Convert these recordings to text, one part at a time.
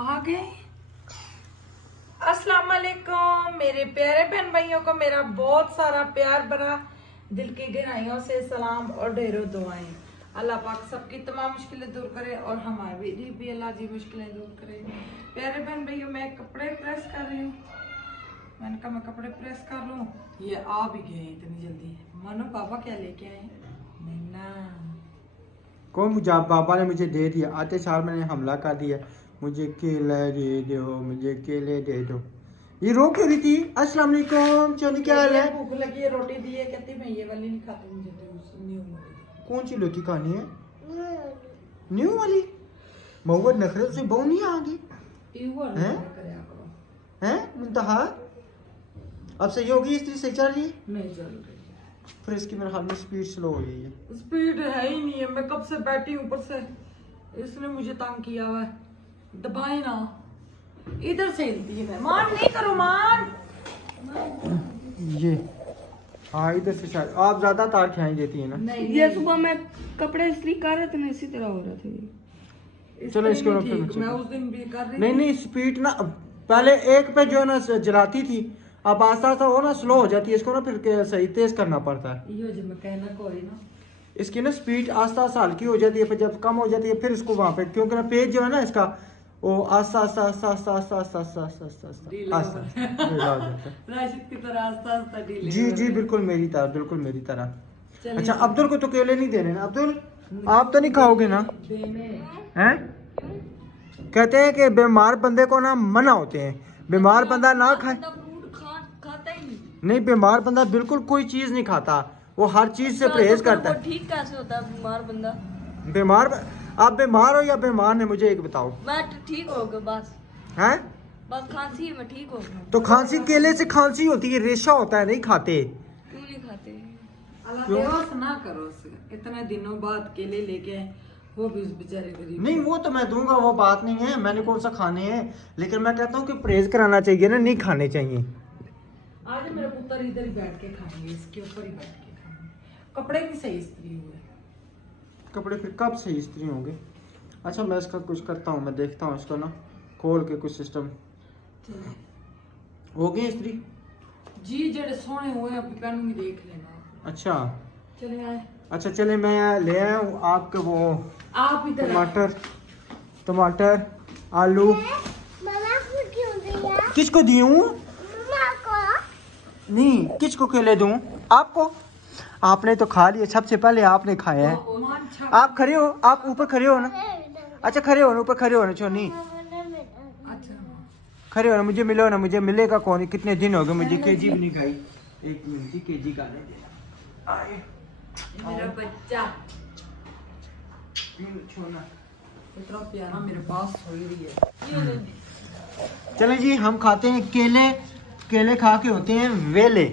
आ गए। अस्सलाम वालेकुम मेरे प्यारे बहन भाइयों को मेरा बहुत सारा प्यार भरा दिल की गहराइयों से सलाम और ढेरों दुआएं। अल्लाह पाक सबकी तमाम मुश्किलें दूर करे और हमारी भी अल्लाह जी मुश्किलें दूर करे। प्यारे बहन भाइयों, मैं कपड़े प्रेस कर रही हूँ। मैंने कहा मैं कपड़े प्रेस कर लूँ, ये आ भी गए इतनी जल्दी। मानो पापा क्या लेके आए? नैना कौन मुझे पापा ने मुझे दे दिया, आते साल मैंने हमला कर दिया, मुझे केला दे दो, मुझे केले दे दो। ये रो क्यों रही थी? अस्सलाम वालेकुम चोनी, क्या हाल है? भूख लगी है, रोटी दी है, कहती मैं ये वाली नहीं खाती, मुझे तो न्यू वाली। कौन सी रोटी खानी है? न्यू वाली। महुआ नखरे से बहु नहीं आगे हैं मुंतहा। अब सही होगी, स्त्री सही चल रही है? नहीं चल रही। फिर इसकी मेरे हाल में स्पीड स्लो हो गई है। स्पीड है ही नहीं है, मैं कब से बैठी हूँ, ऊपर से इसने मुझे तंग किया हुआ है। दबाए ना, इधर से हिलती है। मान नहीं करो मान। ये हाँ इधर से शायद आप ज्यादा तार खिलाई देती है ना। नहीं, ये सुबह मैं कपड़े इस्त्री कर रहे थे ना, इसी तरह हो रहा था। चलो इसको मैं उस दिन भी कर रही नहीं स्पीड ना पहले एक पे जो है ना जलाती थी, अब आस्ता आस्ता वो ना स्लो हो जाती है, इसको ना फिर सही तेज करना पड़ता है। ये जो मैं कहना कोई ना, इसकी ना स्पीड आस्ता आस्ता हल्की हो जाती है, फिर जब कम हो जाती है फिर इसको वहां पे, क्योंकि ना पेज जो है ना इसका वो आस्ता आस्ता आस्ता आस्ता आस्ता आस्ता आस्ता आस्ता आस्ता आस्ता ढीला हो आस्ता ढीला हो जाता है। राशिद की तरह आस्ता आस्ता ढीले। जी जी बिल्कुल मेरी तरह, बिल्कुल मेरी तरह। अच्छा अब्दुल को तो केले नहीं देने ना? अब्दुल आप तो नहीं खाओगे ना? हैं? कहते हैं कि बीमार बंदे को ना मना होते हैं, बीमार बंदा ना खाए। खाता ही नहीं बीमार बंदा बिल्कुल कोई चीज नहीं खाता, वो हर चीज से परहेज करता है। ठीक कैसे होता है बीमार बंदा? बीमार आप बीमार हो या बीमार ने मुझे एक बताओ। मैं ठीक हो गया बस। हैं? बस खांसी है, मैं ठीक हो गया। तो खांसी केले से खांसी होती है, रेशा होता है, नहीं खाते। क्यों नहीं खाते? अल्लाह देवास ना करो उसे, इतने दिनों बाद केले लेके आए, वो भी उस बेचारे गरीब। नहीं वो तो मैं दूंगा, वो बात नहीं है, मैंने कौन सा खाने हैं, लेकिन मैं कहता हूँ कि परहेज कराना चाहिए ना, नहीं खाने चाहिए। आज मेरे पुत्र इधर ही बैठ के खाएंगे, इसके ऊपर ही बैठ के खाएंगे। कपड़े भी सही इस्त्री हुए। कपड़े फिर कब से इस्त्री होंगे? अच्छा मैं इसका कुछ करता हूँ, मैं देखता हूँ इसको ना खोल के कुछ सिस्टम हो गए इस्त्री। जी जड़े सोने हुए अभी पहनूंगी, देख लेना। अच्छा चले आए। अच्छा चले मैं ले आया हूँ आपके वो आप इधर टमाटर आलू। किसको दी हूँ? नहीं किसको केले दूँ? आपको? आपने तो खा लिया, सबसे पहले आपने खाया है। आप खड़े हो, आप ऊपर खड़े हो ना? अच्छा खड़े हो ना, ऊपर खड़े हो ना छोनी, खड़े हो ना, मुझे मिलो ना, मुझे मिलेगा कौन? कितने दिन हो गए मुझे केजी भी नहीं खाई। एक मिनट जी, केजी का मेरा बच्चा इतना प्यारा मेरे पास सोई रही है। चले जी हम खाते हैं केले, केले खा के होते हैं वेले,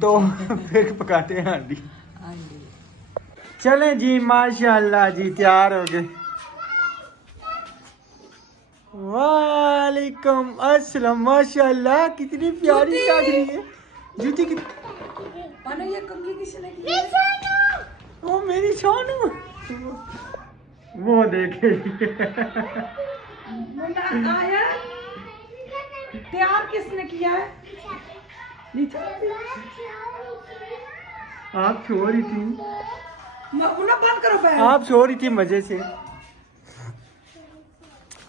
तो फिर पकाते हैं हांडी। चले जी माशाल्लाह जी तैयार हो गए। वालेकुम अस्सलाम, माशाल्लाह कितनी प्यारी लग रही है। जूती की ये कंघी किसने की? ओ मेरी सोनू, वो देखे आया तैयार किसने किया है? आप सो रही थी, बंद करो बैग। आप सो रही थी मजे से,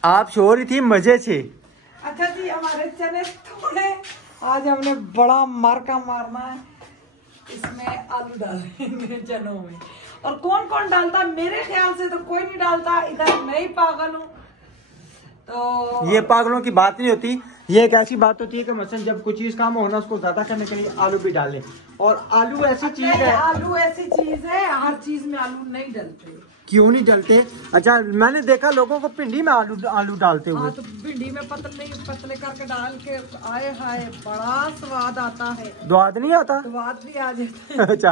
आप सो रही थी मजे से। अच्छा जी हमारे चने थोड़े आज हमने बड़ा मार्का मारना है, इसमें आलू डालेंगे चनों में। और कौन कौन डालता है? मेरे ख्याल से तो कोई नहीं डालता, इधर मैं ही पागल हूँ। तो ये पागलों की बात नहीं होती, ये एक ऐसी बात होती है कि मसलन जब कोई चीज काम हो ना, उसको ज्यादा करने के लिए आलू भी डाल लें। और आलू ऐसी चीज है, आलू ऐसी चीज है, हर चीज में आलू नहीं डलते। क्यों नहीं डलते? अच्छा मैंने देखा लोगों को भिंडी में आलू डालते हुए। हाँ तो भिंडी में पतले करके डाल के आए हाय बड़ा स्वाद आता है। स्वाद नहीं आता? स्वाद भी आ जाता है। अच्छा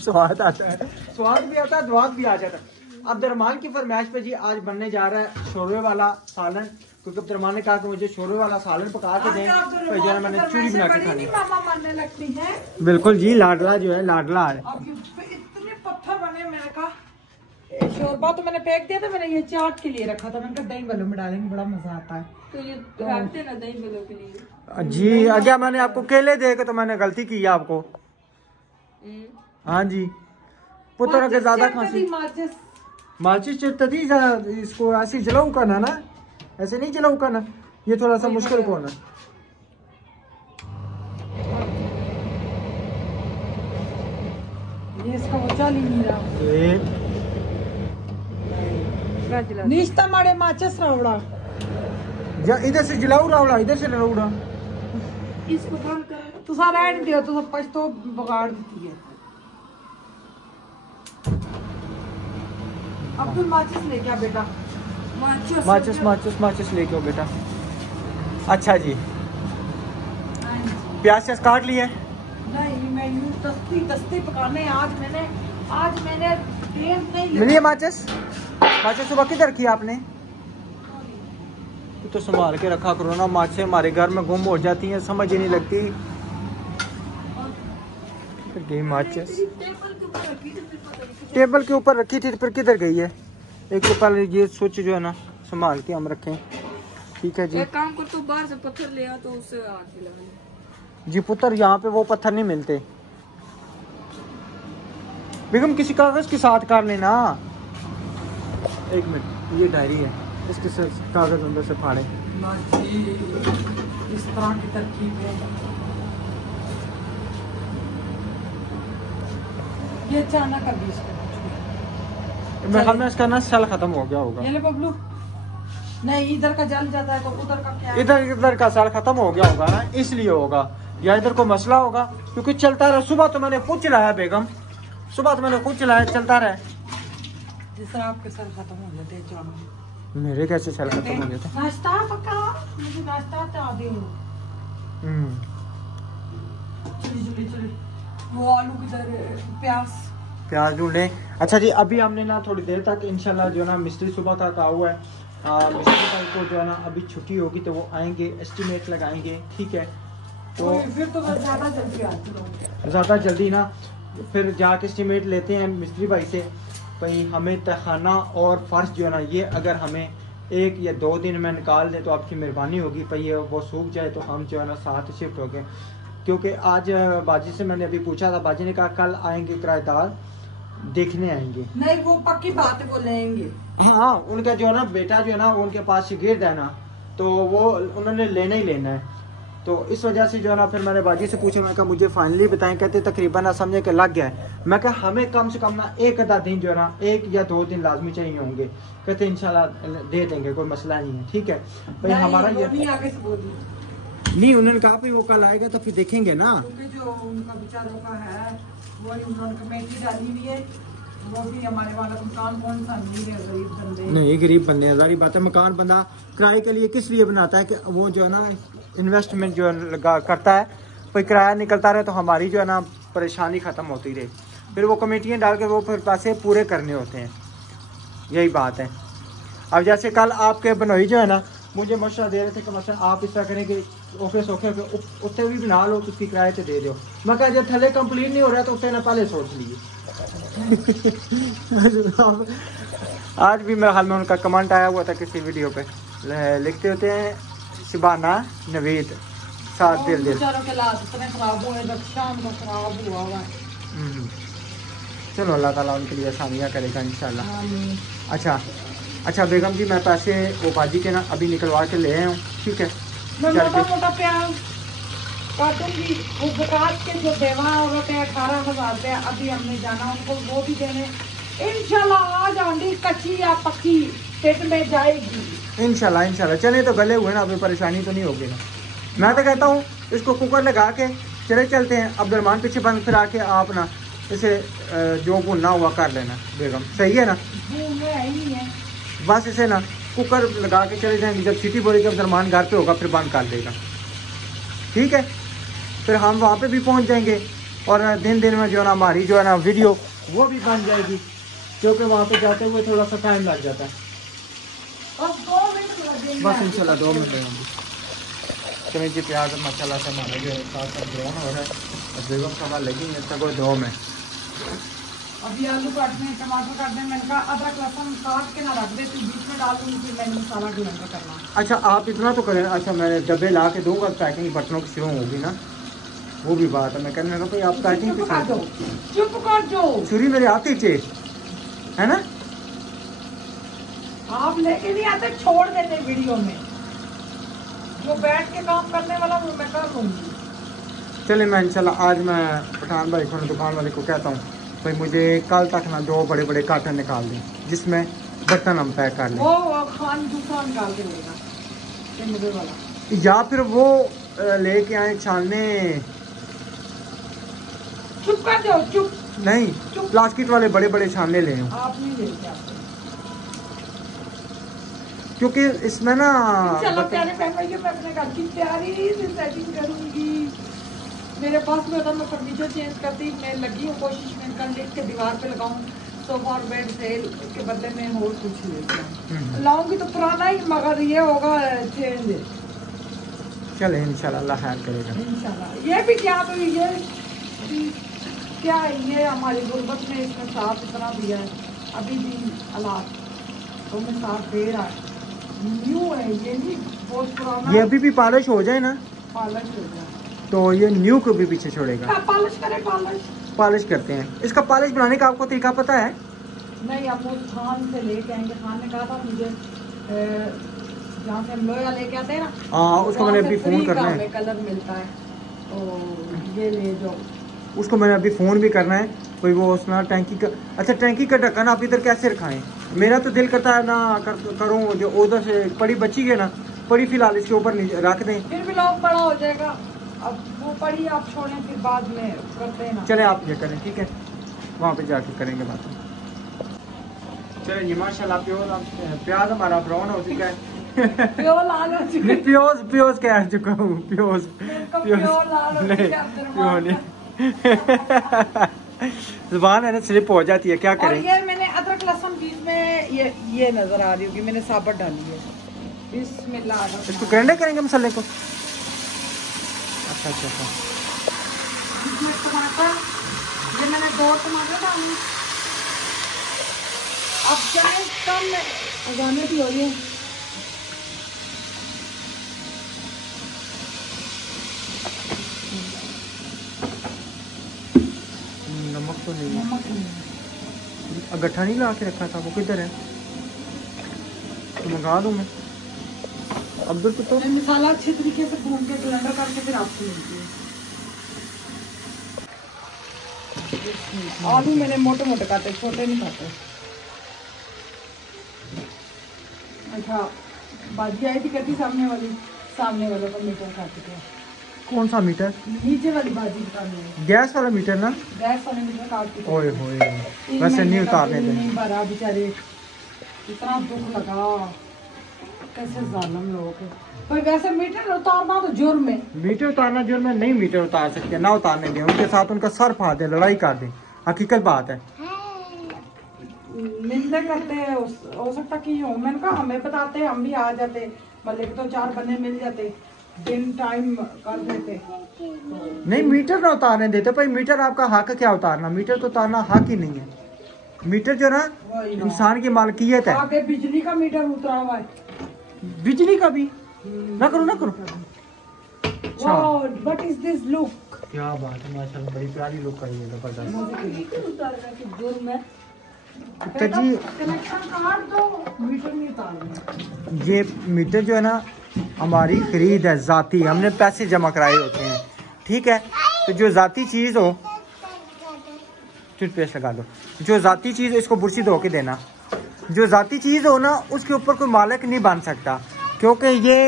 स्वाद आता है, स्वाद भी आता है, स्वाद भी आ जाता है। अब्दुर्रहमान की फरमाइश पे जी आज बनने जा रहा है शोरवे वाला सालन, क्योंकि अब्दुर्रहमान ने कहा कि मुझे शोरवे वाला सालन पका के दें, तो जो है मैंने चूरी बना के खानी। मामा मानने लगती है। बिल्कुल जी, लाडला जो है लाडला है। इतने पत्थर बने, मैंने कहा शोरबा तो मैंने फेंक दिया था, मैंने ये चाट के लिए रखा था, मैंने कहा दही बल्लों में डालेंगे बड़ा मजा आता है। तो ये रख देना दही बल्लों के लिए। जी अगर मैंने आपको केले दे के तो मैंने गलती की है आपको। हाँ जी पुत्र के ज्यादा खांसी माचिस चिट्टी इसको ऐसे जलाऊ करना ना, ऐसे नहीं जलाऊ करना, ये थोड़ा सा मुश्किल को ना। ये इसका वो चल ही नहीं रहा। निश्ता माड़े माचिस रावड़ा इधर से जलाऊ रावड़ा, इधर से रावड़ा। इसको बंद कर। तू सारा ऐड दियो तो सब कुछ तो बगाड़ देती है। अब्दुल माचिस ले क्या बेटा? माचिस माचिस माचिस लेके आओ बेटा। अच्छा जी प्याज से काट लिए? नहीं मैं यूं दस्ती दस्ती पकाने आज मैंने तेल नहीं मिली है माचिस? माचिस सुबह किधर रखी आपने? तो संभाल के रखा करो ना, माचिस हमारे घर में गुम हो जाती हैं, समझ ही नहीं लगती। गई माचिस टेबल के ऊपर रखी थी, फिर किधर गई है? एक तो पहले ये स्विच जो है ना संभाल के हम रखें। ठीक है जी। एक काम कर तो बाहर से पत्थर ले आ तो उससे हाथ हिला ले। जी पुत्र यहाँ पे वो पत्थर नहीं मिलते। बेगम किसी कागज के साथ कर लेना। एक मिनट ये डायरी है, इसके कागज अंदर से फाड़े। इस तरह की तरकीब है ये। अचानक कर दी इसको। मेरे ख्याल में इसका ना सेल खत्म हो गया होगा। ये ले बबलू, नहीं इधर का जल जाता है तो उधर का क्या? इधर का सेल खत्म हो गया होगा ना, इसलिए होगा, या इधर को मसला होगा क्योंकि चलता रहा। सुबह तो मैंने खुद चलाया बेगम, सुबह तो मैंने खुद चलाया, चलता रहा। जिस तरह आपके सेल खत्म हो जाते हैं। मेरे कैसे सेल खत्म हो जाते? नाश्ता पका, मुझे नाश्ता तो आदि हूँ। चली वो आलू किधर? प्याज ढूंढे। अच्छा जी अभी हमने ना थोड़ी देर तक इंशाल्लाह जो है ना मिस्त्री सुबह का कहा हुआ है, मिस्त्री भाई को जो है ना अभी छुट्टी होगी तो वो आएंगे, एस्टिमेट लगाएंगे। ठीक है तो फिर तो ज़्यादा जल्दी आती हूँ, ज़्यादा जल्दी ना, फिर जाके एस्टिमेट लेते हैं मिस्त्री भाई से। भाई हमें तहखाना और फर्श जो है ना ये अगर हमें 1 या 2 दिन में निकाल दे तो आपकी मेहरबानी होगी। भाई ये वो सूख जाए तो हम जो है ना साथ शिफ्ट हो गए, क्योंकि आज बाजी से मैंने अभी पूछा था, बाजी ने कहा कल आएंगे किराएदार देखने आएंगे। नहीं वो पक्की बात है, वो लेंगे। हाँ उनका जो है ना बेटा जो है ना उनके पास गिरद है ना, तो वो उन्होंने लेना ही लेना है। तो इस वजह से जो है ना फिर मैंने बाजी से पूछा, मैं कहा मुझे फाइनली बताएं। कहते तकरीबन ना समझे कि लग गया है। मैं कहा हमें कम से कम ना 1 आधा दिन जो है ना 1 या 2 दिन लाजमी चाहिए होंगे। कहते इंशाल्लाह दे देंगे, कोई मसला नहीं है। ठीक है भाई हमारा ये नहीं, उन्होंने कहा भाई वो कल आएगा तो फिर देखेंगे ना। जो उनका बेचारों का है वो उन्होंने कमेटी डाली हुई है, वो भी हमारे वाला मकान कौन सा नहीं है, गरीब बंदे नहीं, गरीब बंदे हैं, सारी बात है। मकान बंदा किराए के लिए किस लिए बनाता है कि वो जो है ना इन्वेस्टमेंट जो है लगा करता है, कोई किराया निकलता रहे तो हमारी जो है ना परेशानी ख़त्म होती रहे। फिर वो कमेटियाँ डाल के वो फिर पैसे पूरे करने होते हैं, यही बात है। अब जैसे कल आपके बनोई जो है ना मुझे मशवरा दे रहे थे कि मसलन आप इस तरह करें कि ओके सोखे उत्ते भी बना लो तो उसकी किराए पे दे दो। मैं कहा जब थले कंप्लीट नहीं हो रहा तो उससे ना पहले सोच लिए। आज भी मेरे हाल में उनका कमेंट आया हुआ था किसी वीडियो पे, लिखते होते हैं शिबाना नवीद साथ दिल दिल खराब हुए, शाम को खराब हुआ हुआ। चलो अल्लाह ताला उनके लिए आसानियाँ करेगा इंशाल्लाह। अच्छा बेगम जी मैं पैसे वो बाजी के ना अभी निकलवा के ले आया हूँ। ठीक है मैं मोटा प्याज काटूंगी। वो विकास के जो देवा होते हैं 18,000 रुपये, अभी हमने जाना उनको वो भी देने इंशाल्लाह। आज आंधी कच्ची या पक्की पेट में जाएगी इंशाल्लाह। चले तो गले हुए ना, अभी परेशानी तो नहीं होगी ना। मैं तो कहता हूँ इसको कुकर लगा के चले चलते हैं। अब्दुलरहमान पीछे बंद फिर आके आप ना इसे जो भुनना हुआ कर लेना बेगम, सही है ना? बस इसे ना कुकर लगा के चले जाएंगे, जब सीटी बोलेगी अब्दुलरहमान घर पे होगा फिर बंद कर देगा। ठीक है फिर हम वहाँ पे भी पहुँच जाएंगे और दिन में जो है ना हमारी जो है ना वीडियो वो भी बन जाएगी, क्योंकि वहाँ पे जाते हुए थोड़ा सा टाइम लग जाता है। बस इंशाल्लाह 2 मिनट लगेंगे। चलिए जी प्याज मसाला से हमारा जो है साथ साथ ग्रहण हो रहा है और बेगम सवाल लगी है इसका कोई 2 में। अभी आलू काटने, टमाटर काटने, मैंने कहा अदरक लहसुन काट के ना रख दे, फिर बीच में डाल दूंगी, फिर मैंने मसाला ग्राइंड करना। अच्छा आप इतना तो करें। अच्छा मैं डब्बे ला के दूंगा, पैकिंग बर्तनों की शुरू होगी ना, वो भी बात है। मैं कहने लगा भाई आप पैकिंग चुप कर दो, चुप कर दो। छुरी मेरे हाथ नीचे है ना, आप लेके नहीं आते, छोड़ देते वीडियो में। जो बैठ के काम करने वाला वो मैं कर लूंगी। चले मैं इंशाल्लाह आज मैं पठान भाई को, दुकान वाले को कहता हूँ भाई मुझे कल तक ना 2 बड़े बड़े कार्टन निकाल दें जिसमें बर्तन हम पैक कर लें। वो खान दूसरा निकाल के लेगा मुझे वाला, या फिर वो लेके आए छानने। चुप कर दो, चुप। नहीं प्लास्टिक वाले बड़े बड़े छानने ले आऊं। आप नहीं लेते आप, क्योंकि इसमें ना चलो प्यारे फैमिली, मैं अपने घर की प्यारी सी सेटिंग करूंगी। मेरे पास में होता मैं फर्नीचर चेंज करती, मैं लगी हूँ कोशिश में कर लिख के दीवार पे लगाऊं, सोफा और बेड सेल के बदले में और कुछ लेती हूँ। लाऊंगी तो पुराना ही, मगर ये होगा चेंज। चले इंशाल्लाह अल्लाह खैर करेगा इंशाल्लाह। ये भी क्या, तो ये क्या है, ये हमारी गुर्बत में इसमें साथ इतना दिया है, अभी भी अल्लाह तो में साथ दे रहा है। न्यू है ये, नहीं बहुत पुराना। ये अभी भी पॉलिश हो जाए ना, पॉलिश हो जाए तो ये न्यू को भी पीछे छोड़ेगा। पॉलिश करे, पॉलिश करते हैं। इसका पॉलिश बनाने का आपको तरीका पता है? नहीं, हम उस खान से लेके आएंगे। खान ने कहा था मुझे जहाँ से हम लोया लेके आते हैं ना, हाँ उसको मैंने अभी फ़ोन करना है, कलर मिलता है तो ये ले जाओ। उसको मैंने अभी फ़ोन भी करना है। कोई वो उसना टैंकी का, अच्छा टैंकी का ढक्कन आप इधर कैसे रखाएं? मेरा तो दिल करता है ना करूँ जो उधर से पड़ी बची है ना, पड़ी फिलहाल इसके ऊपर रख दें, फिर भी लोग बड़ा हो जाएगा। अब वो पड़ी आप छोड़ें, फिर बाद में करते हैं ना। चले आप ये करें, ठीक है, वहाँ पे जाके करेंगे बात। चले जी माशाल्लाह प्याज हमारा ब्राउन हो चुका है। प्योर लाल हो चुका है। प्योज कह चुका हूँ, प्योज प्योर लाल हो चुका है, प्योर नहीं। जुबान है ना स्लिप हो जाती है, क्या और करें। ये मैंने अदरक लहसुन बीच में ये नजर आ रही होगी, मैंने साबुत डाली है। बिस्मिल्लाह। इसको ग्राइंड करेंगे मसाले को। अच्छा अच्छा अच्छा, इसमें टमाटर, ये मैंने 2 टमाटर डाले। अब चाय कम उगाने की हो रही है। नमक तो नहीं है, नमक नहीं, गट्ठा नहीं ला के रखा था, वो किधर है? तो मंगा दूँ मैं अब्दुल को। तो मसाला अच्छे तरीके से भून के ब्लेंडर करके फिर आपको मिलती है। आलू मैंने मोटे मोटे काटे, छोटे नहीं काटे। अच्छा बाजी आई थी कहती सामने वाले का मीटर काट के। कौन सा मीटर? नीचे वाली बाजी बतानी है, गैस वाला मीटर ना? गैस वाले मीटर काट के। ओए होए, वैसे नहीं उतारने देंगे। भरा बेचारे, इतना दुख लगा, कैसे जालिम लोग हैं। पर वैसे मीटर उतारना तो जुर्म है। मीटर उतारना जुर्म है? नहीं मीटर उतार सकते, ना उतारने दें, उनके साथ उनका सर फाड़ दें, लड़ाई कर दें, हकीकत बात है। मिलते करते हैं, हो सकता कि हो, मैंने कहा हमें बताते, हम भी आ जाते, मतलब तो 4 बंदे मिल जाते, दिन टाइम कर देते। नहीं मीटर ना उतारने देते भाई, मीटर आपका हक क्या उतारना? मीटर तो उतारना हक ही नहीं है। मीटर जो ना इंसान की मालकियत है। आगे बिजली का मीटर उतरा हुआ है, बिजली का भी। ना करो ना करो। अच्छा व्हाट इज दिस लुक? क्या बात है, माशाल्लाह बड़ी प्यारी लुक आई है, जबरदस्त। जुर्म है। तो जी कनेक्शन काट दो, मीटर नहीं उतारना। ये मीटर जो है ना हमारी खरीद है जाती, हमने पैसे जमा कराए होते हैं, ठीक है। तो जो जाती चीज़ हो, टूथपेस्ट लगा दो, जो जाती चीज़ हो इसको बुरशी धो के देना। जो जाती चीज़ हो ना उसके ऊपर कोई मालिक नहीं बन सकता, क्योंकि ये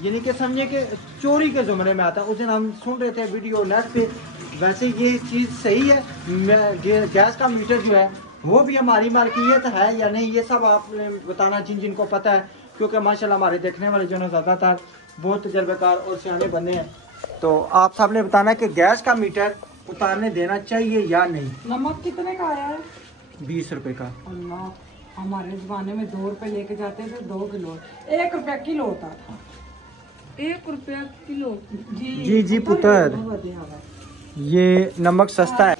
यानी कि समझे कि चोरी के ज़ुमरे में आता है। उस दिन हम सुन रहे थे वीडियो नेट पे, वैसे ये चीज़ सही है। गैस का मीटर जो है वो भी हमारी मालकियत है या नहीं, ये सब आपने बताना जिनको पता है, क्योंकि माशाल्लाह हमारे देखने वाले जो है ज़्यादातर बहुत तजर्बेकार और सियाने बने हैं। तो आप सब ने बताना कि गैस का मीटर उतारने देना चाहिए या नहीं। नमक कितने का आया है? 20 रुपए का। अल्लाह, हमारे जमाने में 2 रुपए लेके जाते थे, 2 किलो, 1 रुपया किलो होता था। 1 रुपया किलो? जी पुत्र, ये नमक सस्ता है।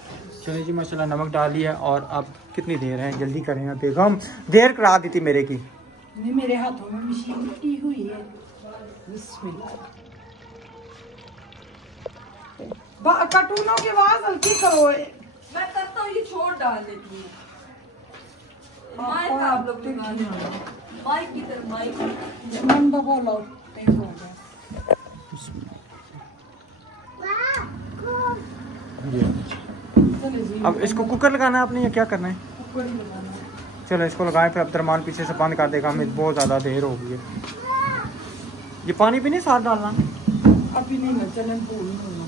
चलिए जी माशाल्लाह नमक डाल लिया। और अब कितनी देर है, जल्दी करें ना बेगम, देर करा दी थी मेरे की। नहीं मेरे हाथों में मशीन की हुई है। बिस्मिल्लाह। कटूनों की आवाज हल्की करो। मैं करता हूँ, ये छोड़ डाल देती हूँ। माइक आप लोग माइक की तरफ माइक नंबर बोलो तेज हो गया। चलिए जी अब इसको कुकर लगाना है आपने या क्या करना है? ऊपर ही लगाना है। चलो इसको लगाएं, फिर अब्दुर्रहमान पीछे से बंद कर देगा, हमें बहुत ज़्यादा देर हो गई है। ये पानी भी नहीं साथ डालना? अभी नहीं ना चलन भूल नहीं।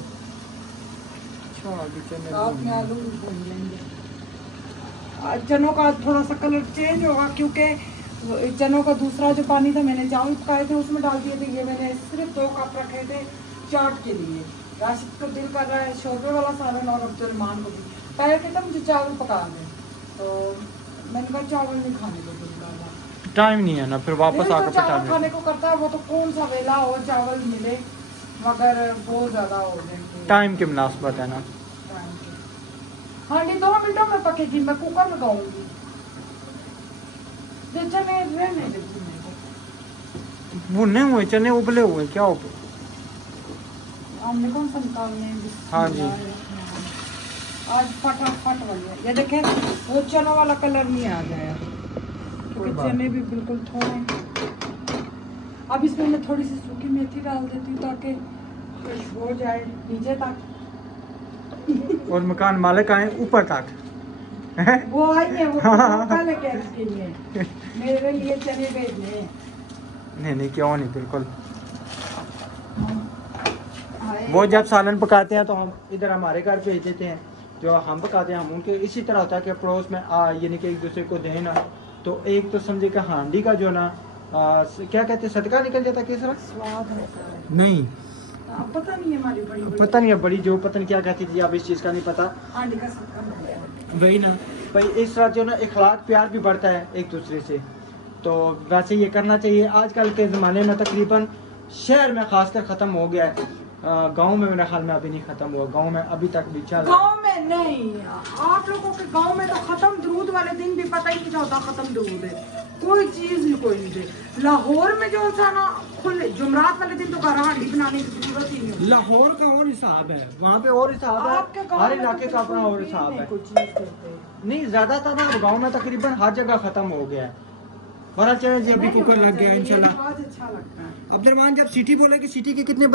अच्छा अभी चने साथ में आलू भून लेंगे। चनों का थोड़ा सा कलर चेंज होगा क्योंकि चनों का दूसरा जो पानी था मैंने चावल पकाए थे उसमें डाल दिए थे। ये मैंने सिर्फ 2 कप रखे थे चाट के लिए। राशिद को दिल कर रहा है शोरबे वाला सालन और अब्दुर्रहमान को भी। पहले कहता मुझे चावल पका दे, तो मैंने कहा चावल नहीं खाने को दिल कर रहा। टाइम नहीं है ना, फिर वापस तो आकर चावल खाने को करता है वो, तो कौन सा वेला हो चावल मिले, मगर बहुत ज्यादा हो जाएंगे टाइम की मुनासिबत है ना। हाँ जी 2 मिनटों में पकेगी। मैं कुकर लगाऊंगी। चने रहने दे भुने हुए चने उबले हुए क्या हो? हमने कौन सा निकालने हैं? हाँ जी आज फटाफट वाली है। ये देखें वो चनों वाला कलर नहीं आ गया क्योंकि चने भी बिल्कुल थोड़े। अब इसमें मैं थोड़ी सी सूखी मेथी डाल देती हूँ ताकि खुशबू हो जाए नीचे तक। और मकान मालिक आए ऊपर तक। वो आई है वो पहले क्या इसके लिए मेरे लिए चने भेजने हैं। नहीं क्यों नहीं, बिल्कुल। वो जब सालन पकाते हैं तो हम इधर हमारे घर भेज देते हैं, जो हम पकाते हैं हम उनके। इसी तरह होता है कि पड़ोस में यानी कि एक दूसरे को दें ना, तो एक तो समझे कि हांडी का जो ना क्या कहते हैं सदका निकल जाता है। किस तरह स्वाद है नहीं पता नहीं है हमारी बड़ी पता नहीं है बड़ी जो पता नहीं क्या कहती थी, अब इस चीज़ का नहीं पता। हांडी का सदका मिल गया। वही ना भाई, इस तरह जो ना इखलाक प्यार भी बढ़ता है एक दूसरे से, तो वैसे ये करना चाहिए। आजकल के ज़माने में तकरीबन शहर में खासकर ख़त्म हो गया है, गांव में मेरे ख्याल में अभी नहीं ख़त्म हुआ। गांव में अभी तक भी चल। गांव में नहीं, आप लोगों के गांव में तो खत्म दरूद वाले दिन भी पता ही नहीं चलता खत्म दरूद है। कोई चीज नहीं कोई नहीं दे। लाहौर में जो सा ना खुले जुमरात वाले दिन तो घर हांडी बनाने की जरूरत ही नहीं होती। लाहौर का और हिसाब है, वहाँ पे और हिसाब आपके है, गांव हर में तो इलाके का अपना और हिसाब है। कुछ चीज करते नहीं ज्यादातर ना गाँव में तकरीबन हर जगह खत्म हो गया है। बड़ा चैलेंज अभी कुकर लग गया इंशाल्लाह। बहुत अच्छा लगता है। अब्दुर्रहमान जब सिटी बोले कि सिटी के कितने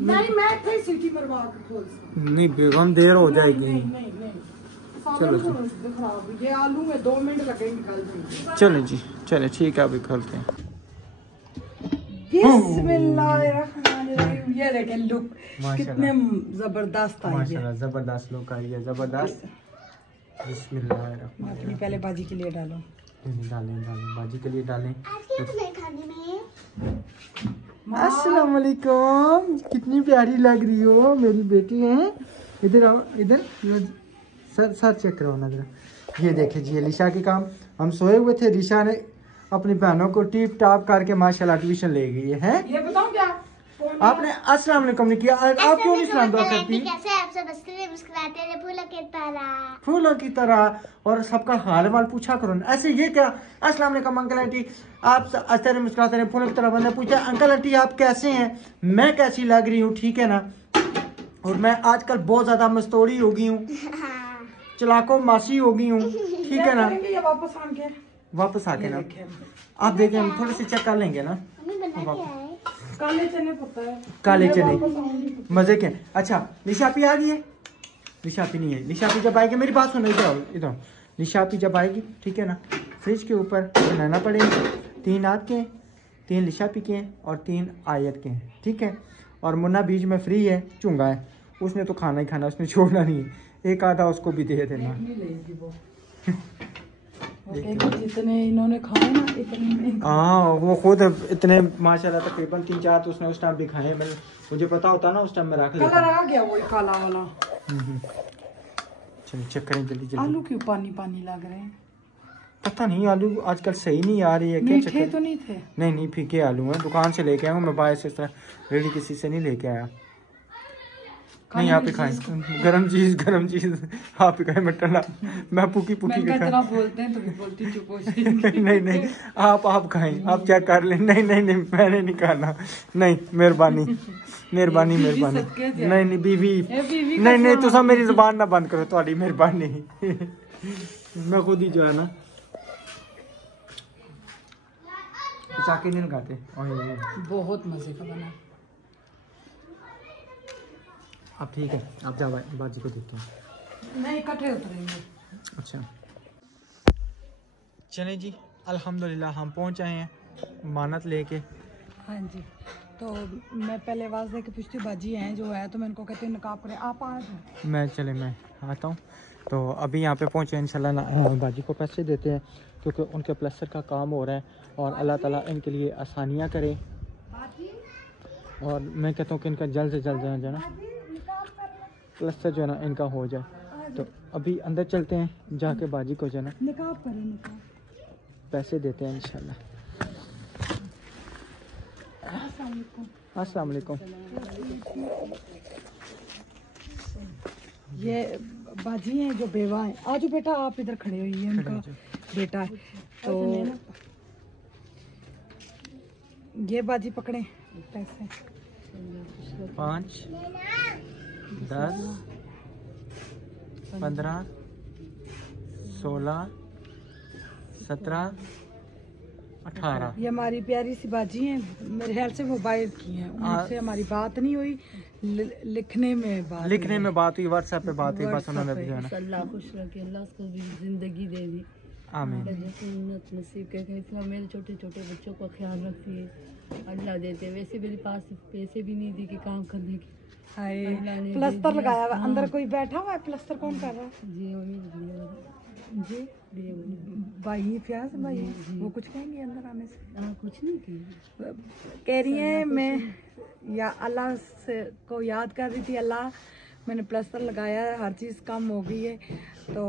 नहीं मैं थे सीटी मरवा के खोल नहीं बेगम देर हो जाएगी। नहीं चलो खराब ये आलू में 2 मिनट लगेंगे कल देंगे। चले जी चले ठीक है, अभी खोलते हैं। बिस्मिल्लाहिर्रहमानिर्रहीम। ये देखें लुक कितने जबरदस्त आई है। माशाल्लाह जबरदस्त लुक आई है, जबरदस्त। बिस्मिल्लाहिर्रहमानिर्रहीम। मखनी पहले बाजी के लिए डालो। डालें बाजी के लिए डालें। खाने में अस्सलाम वालेकुम, कितनी प्यारी लग रही हो मेरी बेटी है। इधर आओ, इधर सर चेक करो ना जरा। ये देखिए जी लिशा के काम। हम सोए हुए थे, लिशा ने अपनी बहनों को टिप टाप करके माशाल्लाह ट्यूशन ले गई है। ये बताओ क्या आपने अस्सलाम वालेकुम नहीं किया, आप क्यों नहीं सलाम दुआ करती? कैसे आप सब हंसते मुस्कुराते रहे फूलों की तरह और सबका हाल वाल पूछा करो ना। ऐसे ये क्या अस्सलाम वालेकुम अंकल आंटी, आप हंसते रहे मुस्कुराते रहे फूलों की तरह। बंदा पूछा अंकल आंटी आप कैसे हैं, मैं कैसी लग रही हूँ, ठीक है ना। और मैं आजकल बहुत ज्यादा मस्तोड़ी हो गई हूँ, चलाको मासी हो गई हूँ, ठीक है ना। वापस आके ना आप देखें, हम थोड़े से चेक कर लेंगे ना। काले चने पता है, काले चने मजे के। अच्छा निशापी आ गई है? निशापी नहीं है। निशापी जब आएगी, मेरी बात सुनो, इधर आओ इधर। निशापी जब आएगी ठीक है ना, फ्रिज के ऊपर बनाना पड़ेगा। 3 आपके हैं, 3 निशापी के हैं और 3 आयत के हैं, ठीक है। और मुन्ना बीच में फ्री है, चुंगा है, उसने तो खाना ही खाना, उसने छोड़ना नहीं है। एक आधा उसको भी दे देना। जितने इन्होंने खाए ना इतने। हाँ वो खुद इतने माशाल्लाह तकरीबन 3-4 तो उसने उस टाइम भी खाए। मैंने मुझे पता होता ना उस टाइम में रख लेता। कलर आ गया वो काला वाला। चलिए चेक करें जल्दी। आलू क्यों पानी पानी लग रहे हैं? पता नहीं, आलू आजकल सही नहीं आ रही है क्या? मीठे तो नहीं थे? नहीं फीके आलू हैं, दुकान से लेके आया हूँ मैं, बाहर से इस तरह रेडी किसी से नहीं लेके आया। नहीं आप ही खाएं, गरम चीज आप ही खाएं, मटन मैं पुकी बोलते हैं तो बोलती चुप हो जाएगी। नहीं आप खाएं, आप चेक कर लें। नहीं मैंने नहीं खाना, नहीं मेहरबानी नहीं बीवी नहीं तो सब मेरी जुबान ना बंद करो, थोड़ी मेहरबानी। मैं खुद ही जो है ना चाके नहीं लगाते। बहुत मजे का बना। अब ठीक है, आप जाओ बाजी को देखते हैं। नहीं इकट्ठे उतरेंगे। अच्छा चलें जी, अल्हम्दुलिल्लाह हम पहुंच आए हैं मानत लेके। हाँ जी, तो मैं पहले आवाज़ दे के पूछती हूँ बाजी हैं जो है, तो मैं इनको कहती हूँ नकाब करें, आप आ जाओ। मैं आता हूँ। तो अभी यहाँ पे पहुँचे इंशाल्लाह बाजी को पैसे देते हैं क्योंकि उनके प्लस्तर का काम हो रहा है और अल्लाह ताला इनके लिए आसानियाँ करे। और मैं कहता हूँ कि इनका जल्द से जल्द जो है ना प्लस्तर जो है ना इनका हो जाए। तो अभी अंदर चलते हैं, जाके बाजी को जो है ना निकाब करें, पैसे देते हैं इंशाल्लाह। अस्सलाम वालेकुम। ये बाजी हैं जो बेवा हैं। आज बेटा आप इधर खड़े हुई है, उनका बेटा है। तो ये बाजी पकड़े पैसे 5 10 15 16 17 18। ये हमारी प्यारी सी बाजी हैं, मेरे ख्याल से मोबाइल की हैं, उनसे हमारी बात नहीं हुई, लिखने में बात हुई, व्हाट्सएप पे बात हुई, बस उन्होंने भी जाना। अल्लाह खुश रखे, अल्लाह उसको भी जिंदगी दे दी, आमीन। जन्नत नसीब करके। इसलिए मेरे छोटे छोटे बच्चों का ख्याल रखिए, अल्लाह देते। वैसे मेरे पास पैसे भी नहीं दी कि काम करने की। हाय प्लस्तर लगाया हुआ, अंदर कोई बैठा हुआ है, प्लस्तर कौन कर रहा है? जी भाई फ्याज भाई वो कुछ कहेंगे अंदर आने से? कुछ नहीं की कह रही है मैं या अल्लाह से को याद कर रही थी, अल्लाह मैंने प्लस्तर लगाया है, हर चीज़ कम हो गई है, तो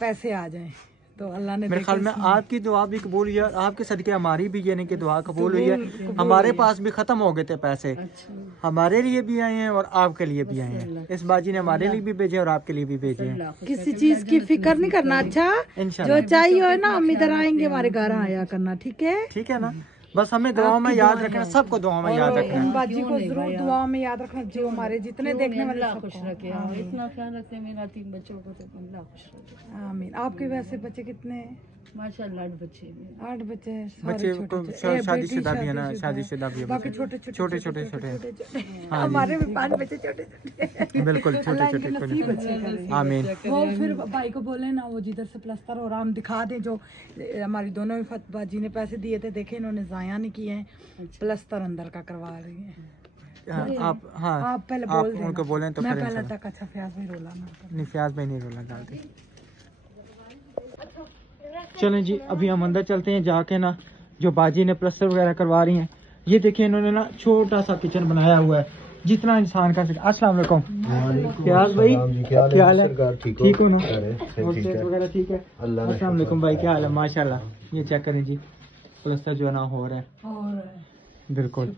पैसे आ जाएं। तो अल्लाह ने मेरे ख्याल में आपकी दुआ भी कबूल हुई है, आपके सदके हमारी भी यानी कि दुआ कबूल हुई है। हमारे पास भी खत्म हो गए थे पैसे, हमारे लिए भी आए हैं और आपके लिए भी आए हैं। इस बाजी ने हमारे लिए भी भेजे और आपके लिए भी भेजे हैं। किसी चीज की फिक्र नहीं करना, अच्छा जो चाहिए हो ना हम इधर आएंगे, हमारे घर आया करना, ठीक है ना। बस हमें दुआओं में याद रखना, सबको दुआओं में याद रखना। इन बाजी को जरूर दुआओं में याद रखना, जो हमारे जितने देखने वाले खुश रखे। इतना ख्याल रखते हैं मेरा 3 बच्चों को, तो अल्लाह खुश रखे। आमीन। आपके वैसे बच्चे कितने हैं? माशाल्लाह 8 बच्चे हैं। 8 बच्चे शादीशुदा भी है ना, शादीशुदा भी है, बाकी छोटे हमारे भी 5 बच्चे छोटे बिल्कुल छोटे। आमीन। वो फिर भाई को बोले ना वो जिधर से प्लस्तर और हम दिखा दें, जो हमारी दोनों ही बाजी ने पैसे दिए थे, देखे इन्होंने जाया नहीं किए हैं, प्लस्तर अंदर का करवा रही है। आप पहले बोल दें, उनको बोलें तो मैं पहले तक। अच्छा फ्याज भाई रोला नहीं, फ्याज भाई नहीं रोला डालते। चलें जी, अभी हम अंदर चलते हैं, जाके ना जो बाजी ने प्लस्तर वगैरह करवा रही हैं। ये देखिए इन्होंने ना छोटा सा किचन बनाया हुआ है, जितना इंसान कर सके। अस्सलाम वालेकुम फ्याज भाई, क्या हाल है? ठीक हो ना? और सेहत वगैरह ठीक है? अस्सलाम वालेकुम भाई, क्या हाल है? माशाल्लाह। ये चेक करें जी, प्लस्तर जो है ना हो रहा है। बिल्कुल,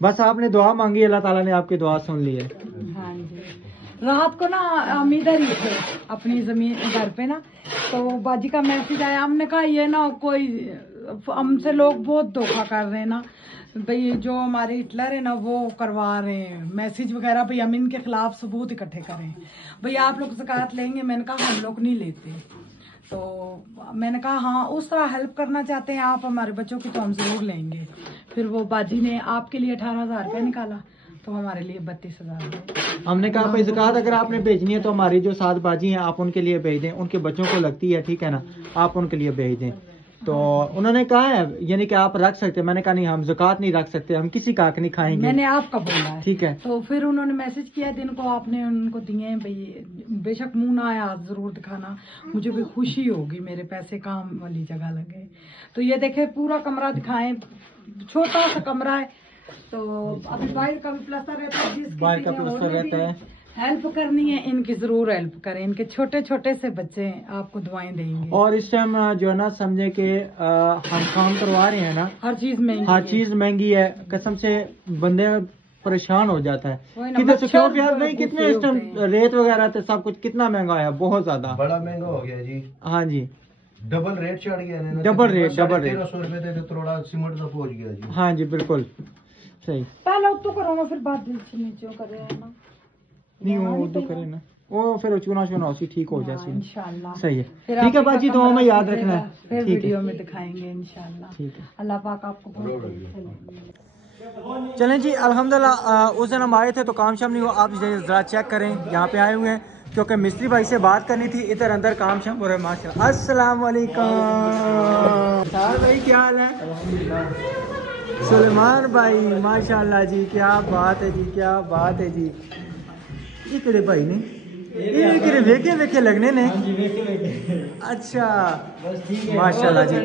बस आपने दुआ मांगी, अल्लाह ताला ने आपकी दुआ सुन ली है। हाँ जी। रात को ना हम इधर ही थे अपनी जमीन घर पे ना, तो बाजी का मैसेज आया, हमने कहा ये ना कोई हमसे लोग बहुत धोखा कर रहे हैं ना भाई, जो हमारे हिटलर है ना वो करवा रहे हैं मैसेज वगैरह, भाई हम इनके खिलाफ सबूत इकट्ठे करें, भाई आप लोग ज़कात लेंगे? मैंने कहा हम लोग नहीं लेते। तो मैंने कहा हाँ उस तरह हेल्प करना चाहते हैं आप हमारे बच्चों की, तो हम जरूर लेंगे। फिर वो बाजी ने आपके लिए 18,000 रुपया निकाला, तो हमारे लिए 32,000। हमने कहा भाई ज़कात अगर आपने भेजनी है तो हमारी जो 7 बाजी हैं आप उनके लिए भेज दें, उनके बच्चों को लगती है, ठीक है ना, आप उनके लिए भेज दें। तो उन्होंने कहा है यानी कि आप रख सकते हैं। मैंने कहा नहीं, हम ज़कात नहीं रख सकते, हम किसी का हक नहीं खाएंगे। मैंने आपका बोला है, ठीक है। तो फिर उन्होंने मैसेज किया दिन को, आपने उनको दिए भाई, बेशक मुंह ना आया आप जरूर दिखाना, मुझे भी खुशी होगी, मेरे पैसे काम वाली जगह लगे। तो ये देखे पूरा कमरा दिखाएं, छोटा सा कमरा है, तो अभी बाहर का भी प्लस्तर रहता है, बाहर का प्लस्तर रहता है, हेल्प करनी है इनकी जरूर हेल्प करें, इनके छोटे छोटे से बच्चे आपको दुआएं देंगे। और इस टाइम जो है ना समझे कि हम काम करवा रहे हैं ना, हर चीज महंगी, हर चीज महंगी है, कसम से बंदे परेशान हो जाता है। वही ना, कितने मच्छर सुखियों प्याज भाई घुसे कितने इस टाइम होते रेत वगैरह थे सब कुछ कितना महंगा है, बहुत ज्यादा बड़ा महंगा हो गया जी, हाँ जी डबल रेट चढ़ गया है ना, डबल रेट 1350 रुपए थे तो थोड़ा सीमेंट का पहुंच गया जी। हाँ जी बिल्कुल सही। पहले तो करो ना फिर बाद नीचे करे है ना, नहीं वो तो करे ना, वो फिर चुना चुना उसी ठीक हो जाए इंशाल्लाह सही है। फिर ठीक है आपका बाजी, तो कमरा हमें याद दिखेगा, रखना है। फिर ठीक है वीडियो में दिखाएंगे इंशाल्लाह। ठीक है अल्लाह पाक आपको बहुत अच्छे लगेंगे। चलें जी अल्हम्दुलिल्लाह। उस दिन हम आए थे तो काम शाम नहीं हुआ, आप ज़रा चेक करें यहाँ पे आए हुए हैं क्योंकि मिस्त्री भाई से बात करनी थी, इधर अंदर काम शाम हो रहा है माशाल्लाह। अस्सलाम वालेकुम साहब भाई, क्या हाल है? सुलेमान भाई माशाल्लाह जी, क्या बात है जी, क्या बात है जी। ये किड़े भाई ने ये किड़े वेखे वेखे लगने ने, अच्छा माशाल्लाह जी।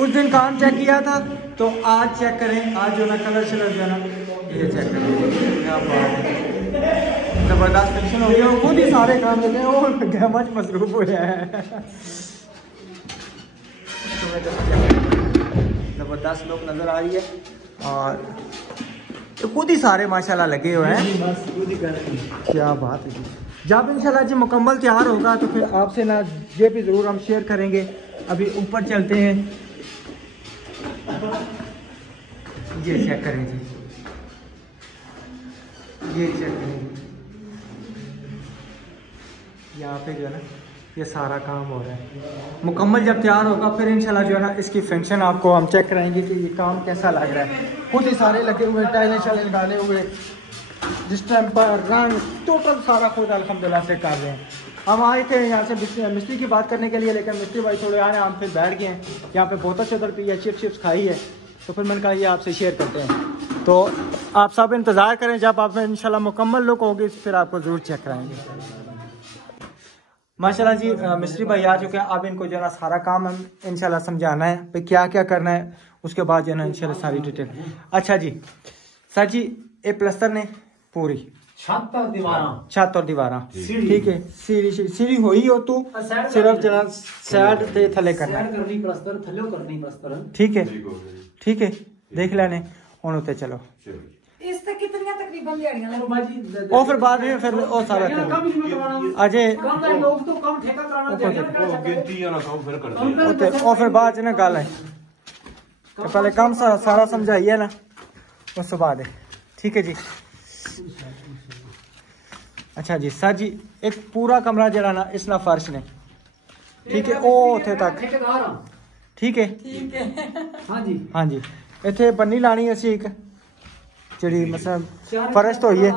उस दिन काम चेक किया था तो आज चेक करें, आज जो ना कलर शलर जो है ना ये चेक करें, क्या बात है, जबरदस्त फंक्शन हो गया। खुद ही सारे काम लगे हैं और गहमत मसरूफ हो गया है। जबरदस्त लोग नज़र आ रही है और तो खुद ही सारे माशाल्लाह लगे हुए हैं, क्या बात है जी। जब इंशाल्लाह जी मुकम्मल तैयार होगा तो फिर आपसे ना ये भी ज़रूर हम शेयर करेंगे। अभी ऊपर चलते हैं, ये चेक करें जी, ये चेक करें, यहाँ पे जो है ना ये सारा काम हो रहा है। मुकम्मल जब तैयार होगा फिर इंशाल्लाह जो है ना इसकी फंक्शन आपको हम चेक कराएंगे कि ये काम कैसा लग रहा है। खुद ही सारे लगे हुए, टाइलें शाइलें डाले हुए, जिस टाइम पर रंग टोटल सारा खुद अल्हम्दुलिल्लाह से कर रहे हैं। हम आए थे यहाँ से मिस्त्री की बात करने के लिए, लेकिन मिस्त्री भाई थोड़े आए हम फिर बैठ गए हैं। यहाँ पे बोतल शोतल पी है, चिप्स खाई है, तो फिर मैंने कहा ये आपसे शेयर करते हैं। तो आप सब इंतज़ार करें, जब आप इंशाल्लाह मुकम्मल लुक होगी फिर आपको ज़रूर चेक कराएंगे। माशाल्लाह जी मिस्त्री भाई आ चुके हैं, अब इनको जो है ना सारा काम हम इंशाल्लाह समझाना है भाई क्या क्या करना है, उसके बाद जो है ना इंशाल्लाह सारी डिटेल। अच्छा जी सर जी, ये प्लस्तर ने पूरी छत और दीवारा ठीक है, सीढ़ी हुई हो तू सिर्फ जरा साइड ते थले करना है, ठीक है ठीक है, देख लेने हूं उत्ते चलो। इस तक कितनी तकरीबन दिहाड़ियां लग और फिर बाद में फिर ओ सारा अजय और फिर बाद ना गल है तो पहले काम सारा समझाइए ना उस बाद है, ठीक है जी। अच्छा जी सर जी, एक पूरा कमरा जरा ना इसना फर्श ने ठीक है, ओ उथे तक ठीक है हाँ जी। इथे बन्नी लानी असी एक जी, मतलब फर्श तो ही है,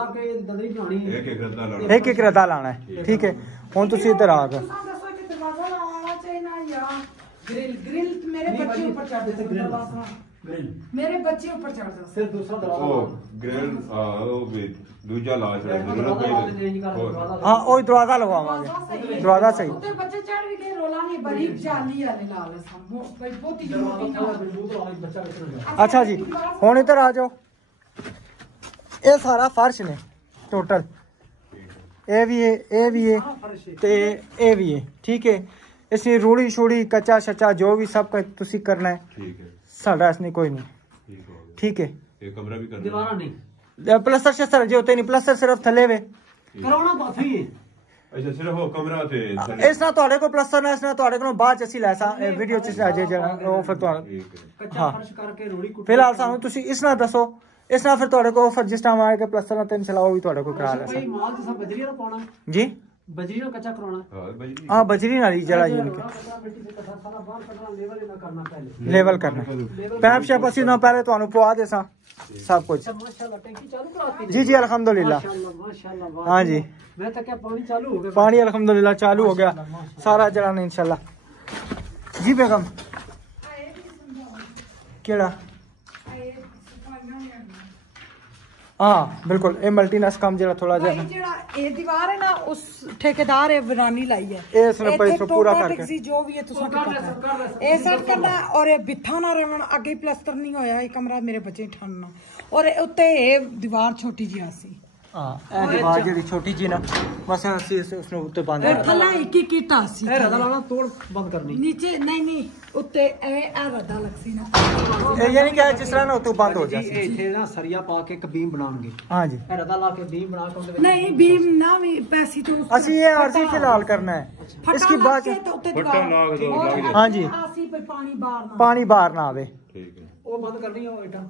एक रद्दा लाना है, ठीक है। हुन तुसी इधर आ गए, मेरे बच्चे ऊपर चढ़ जाते, सिर्फ दूसरा दूजा ला हाँ ओ दरवाजा लगवावांगे, दरवाजा सही। बच्चे चढ़ भी गए, रोला नहीं, बारीक जाली वाले लाल बहुत ही जरूरी। अच्छा जी हुन इधर आ जाओ, ये सारा फर्श ने टोटल, ए भी है, ए भी है ते ए भी है, ठीक है। इसी रूड़ी शूड़ी कच्चा शच्चा जो भी सब का तुसी करना है, ठीक है, साडा इसने कोई नहीं, ठीक है। ये कमरा भी करना, दीवारा नहीं, प्लस्तर शस्तर जो होते नहीं, प्लस्तर सिर्फ थले वे कराना बात है। अच्छा सिर्फ वो कमरा थे इसना ਤੁਹਾਡੇ ਕੋਲ ਪਲਸਟਰ ਨਾ ਇਸਨਾ ਤੁਹਾਡੇ ਕੋਲੋਂ ਬਾਅਦ ਚ ਅਸੀਂ ਲੈ ਸਾਂ ਵੀਡੀਓ ਚ ਆ ਜੇ ਜਰਾ ਉਹ ਫਿਰ ਤੁਹਾਨੂੰ कच्चा फर्श करके रोड़ी कुट ਫਿਲਹਾਲ ਸਾਨੂੰ ਤੁਸੀਂ ਇਸ ਨਾਲ ਦੱਸੋ, ਇਸ ਨਾਲ ਫਿਰ ਤੁਹਾਡੇ ਕੋਲ ਫਿਰ ਜਿਸ ਟਾਈਮ ਆਏਗਾ ਪਲਸਟਰ ਨਾਲ ਤਿੰਨ ਚਲਾਓ ਵੀ ਤੁਹਾਡੇ ਕੋਲ ਕਰਾ ਲੈ भाई माल तो सब बजरी ना पाना, ਜੀ बजरी ना कच्चा कराना, हाँ बजरी ਹਾਂ ਬਜਰੀ ਨਾਲ ਹੀ ਜਰਾ ਜੀ कचरा मिट्टी से कथा सारा बाहर करना, लेवल ना करना पहले, ਲੈਵਲ ਕਰਨਾ ਪੈਪ ਸ਼ੈਪ ਅਸੀਂ ਨਾ ਪਹਿਲੇ ਤੁਹਾਨੂੰ ਪਵਾ ਦੇ ਸਾਂ सब कुछ। माशाल्लाह टैंकी चालू कराती जी जी अल्हम्दुलिल्लाह, माशाल्लाह हाँ जी मैं तो क्या पानी चालू हो गया, पानी अल्हम्दुलिल्लाह चालू हो गया सारा जलाना इंशाल्लाह। जी बेगम केड़ा हाँ बिल्कुल ये मल्टीनेस काम जरा थोड़ा भाई जेड़ा ये दीवार है ना उस ठेकेदार है वीरानी लाई है, ये इसने पैसा पूरा करके जो भी है तुसा ये सेट करना और ये बिथा ना रहना, आगे प्लस्तर नहीं होया, ये कमरा मेरे बच्चे ठंडना और उत्ते ये दीवार छोटी जी आसी हाँ ए दीवार जेडी छोटी जी ना बस ਅਸੀਂ उसने ਉੱਤੇ ਬੰਦ और थल्ला एक एक ईट आसी, ए रदा लाना तोड़ बंद करनी, नीचे नहीं उत्ते ए रदा लगसी ना यानी क्या जिस तरह ना तो बंद हो जी जाए इथे ना सरिया पा के एक बीम बनाएंगे। हाँ जी रदा ला के बीम बना के उनके नहीं बीम ना भी पैसी तो असि ये आरसी फिलहाल करना है इसकी बात फट्टा लाग दो लाग दे। हाँ जी आसी पे पानी बाहर ना आवे ठीक है वो बंद करनी है इटा।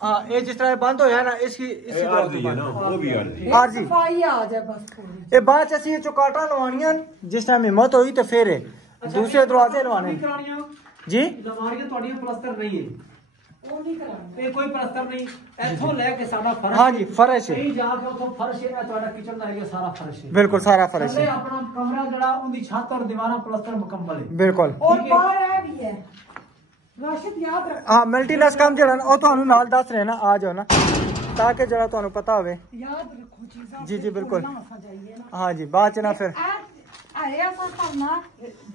हाँ ये जिस तरह बंद होया ना इसकी इसी ये तरह आरजी है ना वो भी आरजी आरजी सफाई आ जाए बस थोड़ी। ये बात ऐसी है चौकाटा लवानियां जिस टाइम हिम्मत हुई तो फिर दूसरे दरवाजे लवाने करानियां जी लवारियां ਤੁਹਾਡੀਆਂ ਪਲਸਤਰ ਨਹੀਂ ਹੈ वो नहीं कराना। ਇਹ ਕੋਈ ਪਲਸਤਰ ਨਹੀਂ ਇੱਥੋਂ ਲੈ ਕੇ ਸਾਡਾ ਫਰਸ਼ हाँ जी फर्श है ਕहीं ਜਾ ਕੇ ਉੱਥੋਂ ਫਰਸ਼ ਹੈ ਤੁਹਾਡਾ ਕਿਚਨ ਦਾ ਏਰੀਆ ਸਾਰਾ ਫਰਸ਼ ਹੈ। बिल्कुल सारा फर्श ਥੱਲੇ है ਆਪਣਾ ਕਮਰਾ ਜਿਹੜਾ ਉਹਦੀ ਛੱਤ ਔਰ ਦੀਵਾਰਾਂ ਪਲਸਤਰ ਮੁਕੰਮਲ ਹੈ। बिल्कुल और बाहर है भी है राशिद याद रख हाँ मल्टीनेस काम ਜਿਹੜਾ ਨਾ ਉਹ ਤੁਹਾਨੂੰ ਨਾਲ ਦੱਸ ਰਹੇ ਨਾ ਆ ਜਾਓ ਨਾ ਤਾਂ ਕਿ ਜਿਹੜਾ ਤੁਹਾਨੂੰ ਪਤਾ ਹੋਵੇ याद रखो चीज़ जी जी बिल्कुल जाइए ना हाँ जी बाद च ना फिर आया सा करना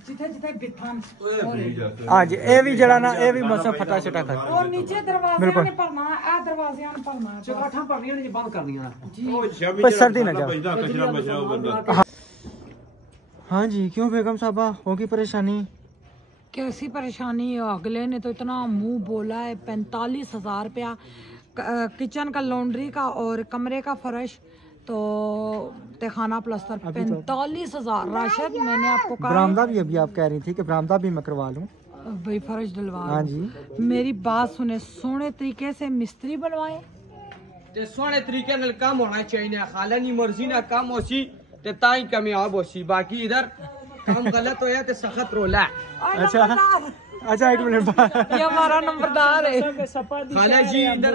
जिथे जिथे बिथान हाँ जी ये भी जड़ा ना ये भी मौसम फटा छटा कर और नीचे दरवाजे बिल्कुल। ने भरना आ दरवाजे ने भरना ਚਗਾਠਾਂ ਭਰਨੀਆਂ ਨੇ ਜੀ ਬੰਦ ਕਰਨੀਆਂ। ਉਹ ਸ਼ਾਮੀ पर सर्दी ना जाओ बजदा कचरा बचरा वो बंदा हाँ जी क्यों बेगम साहबा होगी परेशानी कैसी परेशानी है अगले ने तो इतना मुंह बोला है 45,000 रुपया किचन का लॉन्ड्री का और कमरे का फर्श तो तहखाना प्लस्तर 45,000 राशिद मैंने आपको कहा बरामदा भी अभी आप कह रही थी कि बरामदा भी मैं करवा लूँ भाई फर्श डलवा हाँ जी मेरी बात सुने सोने तरीके से मिस्त्री बनवाए ते सोने तरीके नाल काम होना चाहिए खाला नी मर्जी ना काम होसी ते ताई कामयाब होसी बाकी इधर काम गलत होया ते सख्त रोला है। अच्छा अच्छा एक मिनट ये हमारा नंबरदार है खाला जी इधर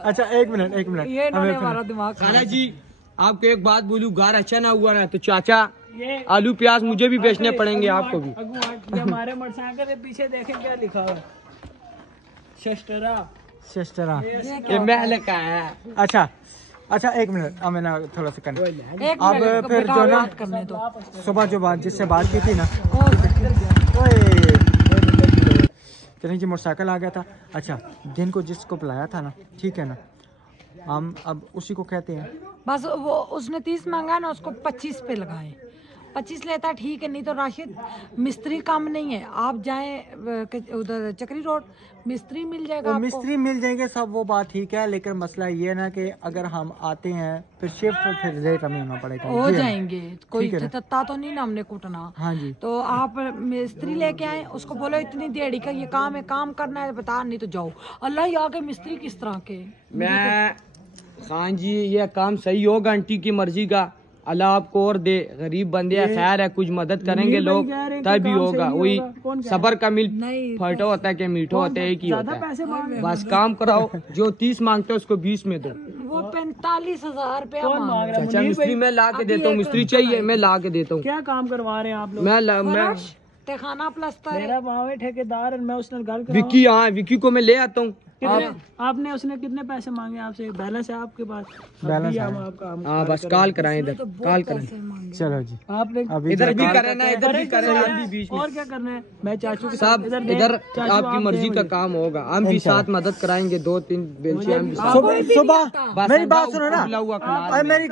अच्छा एक मिनट ये इन्होंने हमारा दिमाग खाला जी आपको एक बात बोलूं घर अच्छा ना हुआ ना तो चाचा आलू प्याज मुझे भी बेचने पड़ेंगे आपको भी। हमारे मोटरसाइकिल के पीछे देखें क्या लिखा हुआ सिस्टरा ये महल का है। अच्छा अच्छा एक मिनट अब मैं ना थोड़ा सा करना एक अब मिनट फिर बेटा जो ना बात करने दो सुबह जो बात जिससे बात की थी ना चलिए जी मोटरसाइकिल आ गया था। अच्छा दिन को जिसको बुलाया था ना ठीक है ना हम अब उसी को कहते हैं बस वो उसने 30 मांगा ना उसको 25 पे लगाए 25 लेता ठीक है नहीं तो राशिद मिस्त्री काम नहीं है आप जाएं उधर चक्री रोड मिस्त्री मिल जाएगा आपको। मिस्त्री मिल जाएंगे सब वो बात ठीक है लेकिन मसला ये है ना कि अगर हम आते हैं फिर शिफ्ट फिर रेट हमें होना पड़ेगा हो जी है ना? जाएंगे कोई ठीक है ना? तत्ता तो नहीं ना हमने कूटना हाँ जी तो आप मिस्त्री लेके आए उसको बोलो इतनी देरी का ये काम है काम करना है बता नहीं तो जाओ अल्लाह यहाँ के मिस्त्री किस तरह के मैं खान जी ये काम सही होगा आंटी की मर्जी का अल्लाह आपको और दे गरीब बंदे हैं, खैर है कुछ मदद करेंगे लोग तभी होगा। वही सबर का मिल फटा होता है कि मीठा होता है एक ही होता है। बस काम कराओ जो 30 मांगते हो उसको 20 में दो। वो 45,000 रुपया मांग रहा है। चाचा मिस्त्री मैं ला के देता हूँ मिस्त्री चाहिए मैं ला के देता हूँ। क्या काम करवा रहे हैं आप लोग? मैं तहखाना प्लस्तर मेरा वहाँ ठेकेदार है, मैं उसने घर विक्की हाँ विक्की को मैं ले आता हूँ। आपने उसने कितने पैसे मांगे आपसे? बैलेंस है आपके पास? बैलेंस है। हाँ बस कॉल कराएं इधर कॉल कराएं। चलो जी आपने अभी इधर भी करना इधर भी करना हम भी बीच में और क्या करना है? मैं चाचू के साहब इधर आपकी मर्जी का काम होगा हम भी साथ मदद कराएंगे 2-3 बेलचे हम भी साथ। सुबह मेरी बात सुनो ना उबला हुआ खिला अरे मेरी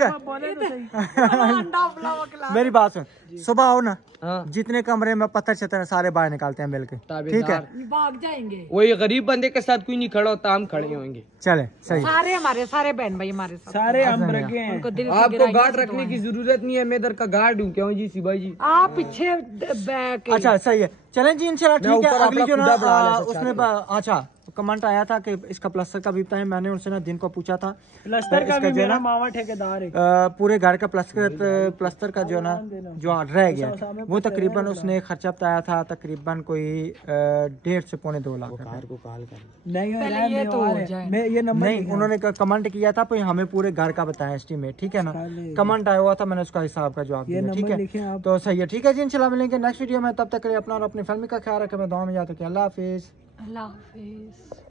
मेरी बात सुन सुबह आओ ना हाँ। जितने कमरे में पत्थर छतर सारे बाहर निकालते हैं मिलके ठीक है भाग जाएंगे वही गरीब बंदे के साथ कोई नहीं खड़ा होता हम खड़े होंगे। चले सही सारे हमारे सारे बहन भाई हमारे साथ सारे हम रखे हैं। उनको दिल की आपको गहराइयों गार्ड से रखने की जरूरत नहीं है मैं इधर का गार्ड हूँ क्यों जी सिपाही जी। आप पीछे बैठ के अच्छा सही है चलें जी इंशाल्लाह ठीक है। ऊपर अगली अपना जो ना खुदा बढ़ा ले सकता उसने अच्छा कमेंट आया था कि इसका प्लास्टर का भी बताएं। मैंने उनसे ना दिन को पूछा था प्लास्टर का इसका भी जो है मेरा ना, मामा ठेकेदार है। पूरे घर का प्लास्टर का जो ना जो रह गया वो तकरीबन उसने खर्चा बताया था तकरीबन कोई 1.5 से पौने 2 लाख का। नहीं पहले ये तो हो जाए। मैं ये नंबर नहीं उन्होंने कमेंट किया था तो हमें पूरे घर का बताया एस्टीमेट ठीक है ना। कमेंट आया हुआ था मैंने उसका हिसाब का जवाब दिया ठीक है तो सही है ठीक है जी इंशाल्लाह मिलेंगे नेक्स्ट वीडियो में। तब तक के लिए अपना और अपनी फैमिली का ख्याल रखें। मैं दुआ में याद रखें। अल्लाह हाफिज। अल्लाह हाफिज।